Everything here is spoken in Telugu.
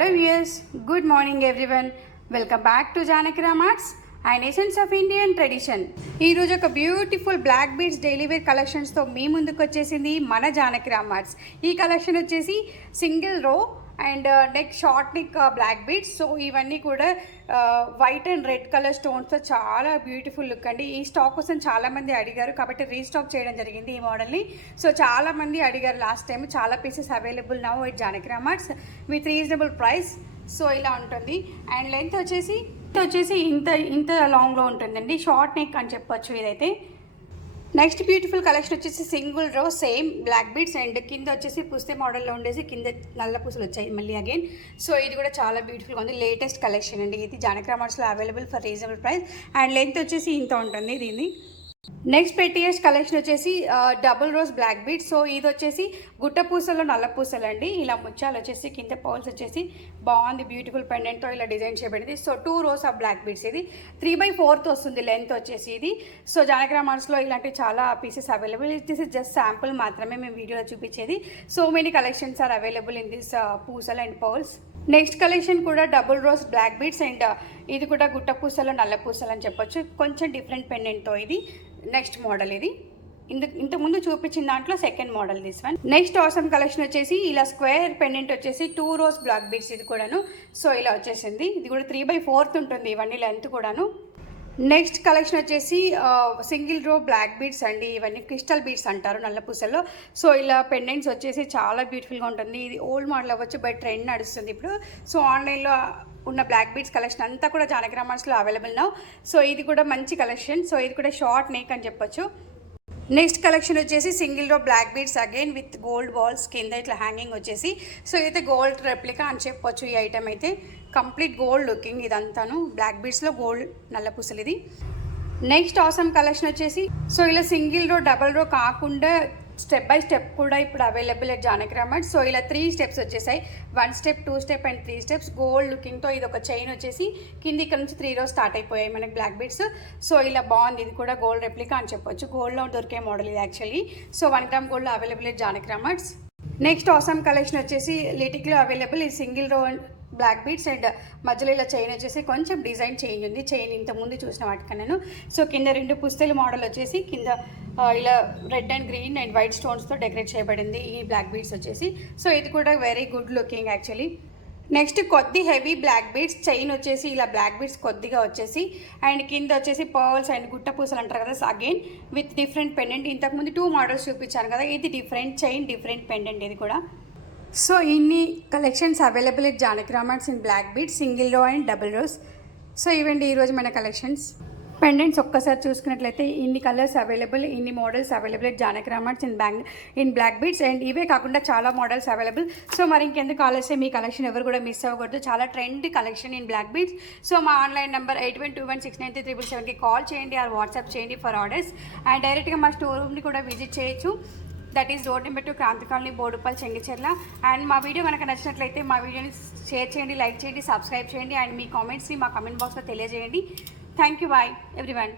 Hello viewers, good morning everyone. Welcome back to Janakram Arts and Essence of Indian Tradition. ఈ రోజు ఒక beautiful black beads daily wear collections తో మీ ముందుకు వచ్చేసింది మన జానకిరామ్ ఆర్ట్స్. ఈ కలెక్షన్ వచ్చేసి single row and neck short neck black beads. So ఇవన్నీ కూడా వైట్ అండ్ రెడ్ కలర్ స్టోన్స్తో చాలా బ్యూటిఫుల్ లుక్ అండి. ఈ స్టాక్ కోసం చాలామంది అడిగారు కాబట్టి రీస్టాక్ చేయడం జరిగింది ఈ మోడల్ని. సో చాలామంది అడిగారు లాస్ట్ టైం. చాలా pieces available now at Janakiram arts with reasonable price. So ఇలా ఉంటుంది. అండ్ లెంత్ వచ్చేసి ఇంత లాంగ్లో ఉంటుందండి. షార్ట్ నెక్ అని చెప్పొచ్చు ఇదైతే. నెక్స్ట్ బ్యూటిఫుల్ కలెక్షన్ వచ్చేసి single row same black beads and కింద వచ్చేసి పుస్తే మోడల్లో ఉండేసి కింద నల్ల పూసలు వచ్చాయి మళ్ళీ అగైన్. సో ఇది కూడా చాలా బ్యూటిఫుల్గా ఉంది. లేటెస్ట్ కలెక్షన్ అండి ఇది. జానకిరామ్ ఆర్ట్స్లో available for reasonable price and length వచ్చేసి ఇంత ఉంటుంది దీన్ని. నెక్స్ట్ పెట్టియస్ కలెక్షన్ వచ్చేసి double rows black beads. So ఇది వచ్చేసి గుట్ట పూసల్లో నల్ల పూసలు అండి. ఇలా ముత్యాలు వచ్చేసి కింద పౌల్స్ వచ్చేసి బాగుంది. బ్యూటిఫుల్ పెండెంట్తో ఇలా డిజైన్ చేయబడింది. So 2 rows of black beads. ఇది 3/4 వస్తుంది లెంత్ వచ్చేసి ఇది. సో జానకిరామ్ ఆర్ట్స్లో ఇలాంటి చాలా pieces available. This is just sample మాత్రమే మేము వీడియోలో చూపించేది. So many collections are available in this పూసల్ అండ్ పౌల్స్. నెక్స్ట్ కలెక్షన్ కూడా double rows black beads and ఇది కూడా గుట్ట పూసలు నల్ల పూసలు అని చెప్పొచ్చు. కొంచెం డిఫరెంట్ పెండెంట్తో ఇది నెక్స్ట్ మోడల్. ఇది ఇంతకుముందు చూపించిన దాంట్లో second model this one. Next awesome collection వచ్చేసి ఇలా స్క్వేర్ పెండెంట్ వచ్చేసి 2 rows బ్లాక్ బీడ్స్ ఇది కూడాను. సో ఇలా వచ్చేసింది. ఇది కూడా 3/4 ఉంటుంది ఇవన్నీ లెంత్ కూడాను. నెక్స్ట్ కలెక్షన్ వచ్చేసి సింగిల్ రో బ్లాక్ బీడ్స్ అండి. ఇవన్నీ క్రిస్టల్ బీడ్స్ అంటారు నల్ల పూసల్లో. సో ఇలా పెండెంట్స్ వచ్చేసి చాలా బ్యూటిఫుల్గా ఉంటుంది. ఇది ఓల్డ్ మోడల్ అవ్వచ్చు బట్ ట్రెండ్ నడుస్తుంది ఇప్పుడు. సో ఆన్లైన్లో ఉన్న బ్లాక్ బీడ్స్ కలెక్షన్ అంతా కూడా జానకిరామ్ ఆర్ట్స్లో అవైలబుల్ నౌ. సో ఇది కూడా మంచి కలెక్షన్. సో ఇది కూడా షార్ట్ నెక్ అని చెప్పొచ్చు. నెక్స్ట్ కలెక్షన్ వచ్చేసి single row black beads again with gold balls కింద ఇట్లా హ్యాంగింగ్ వచ్చేసి. సో అయితే గోల్డ్ రెప్లికా అని చెప్పొచ్చు. ఈ ఐటమ్ అయితే కంప్లీట్ గోల్డ్ లుకింగ్ ఇదంతాను. బ్లాక్ బీడ్స్లో గోల్డ్ నల్ల పూసలు ఇది. నెక్స్ట్ ఆసమ్ కలెక్షన్ వచ్చేసి సో ఇలా సింగిల్ రో డబల్ రో కాకుండా స్టెప్ బై స్టెప్ కూడా ఇప్పుడు available at Janakiram Arts. So ఇలా 3 steps వచ్చేసాయి. 1 step 2 step and 3 steps gold లుకింగ్తో. ఇది ఒక చైన్ వచ్చేసి కింది ఇక్కడ నుంచి 3 rows స్టార్ట్ అయిపోయాయి మనకి బ్లాక్ బీడ్స్. సో ఇలా బాగుంది. ఇది కూడా గోల్డ్ రెప్లికా అని చెప్పొచ్చు. గోల్డ్లో దొరికే మోడల్ ఇది actually. So 1 gram gold available at Janakiram arts. Next awesome collection వచ్చేసి లిటిక్లో అవైలబుల్. ఇది single row black beads and మధ్యలో ఇలా చైన్ వచ్చేసి కొంచెం డిజైన్ చేంజ్ ఉంది. చైన్ ఇంతకుముందు చూసిన వాటికన్నా. సో కింద 2 పుస్తలు మోడల్ వచ్చేసి కింద ఇలా red and green and white స్టోన్స్తో డెకరేట్ చేయబడింది ఈ బ్లాక్ బీడ్స్ వచ్చేసి. సో ఇది కూడా very good looking actually. Next కొద్ది హెవీ బ్లాక్ బీడ్స్ చైన్ వచ్చేసి ఇలా బ్లాక్ బీడ్స్ కొద్దిగా వచ్చేసి అండ్ కింద వచ్చేసి పర్ల్స్ అండ్ గుట్ట పూసలు అంటారు కదా. Again with different pendant. ఇంతకుముందు 2 models చూపించాను కదా. ఇది డిఫరెంట్ చైన్ డిఫరెంట్ పెండెంట్ ఇది కూడా. సో ఇన్ని collections available at Janakiram arts in black beads single row and double rows. So ఇవండి ఈరోజు మన కలెక్షన్స్. పెండెంట్స్ ఒక్కసారి చూసుకున్నట్లయితే ఇన్ని కలర్స్ అవైలబుల్, ఇన్ని models available at Janakiram arts in black beads and ఇవే కాకుండా చాలా మోడల్స్ అవైలబుల్. సో మరి ఇంకెందుకు ఆలస్యం, మీ కలెక్షన్ ఎవరు కూడా మిస్ అవ్వకూడదు. చాలా trend collection in black beads. So మా ఆన్లైన్ నెంబర్ 8121693777కి కాల్ చేయండి ఆర్ వాట్సాప్ చేయండి ఫర్ ఆర్డర్స్. అండ్ డైరెక్ట్గా మా స్టోర్ రూమ్ని కూడా విజిట్ చేయొచ్చు. That is road number 2 Kranti colony Boduppal Chengicherla. And మా వీడియో కనుక నచ్చినట్లయితే మా వీడియోని షేర్ చేయండి, లైక్ చేయండి, సబ్స్క్రైబ్ చేయండి అండ్ మీ కామెంట్స్ని మా కామెంట్ బాక్స్లో తెలియజేయండి. Thank you. Bye everyone.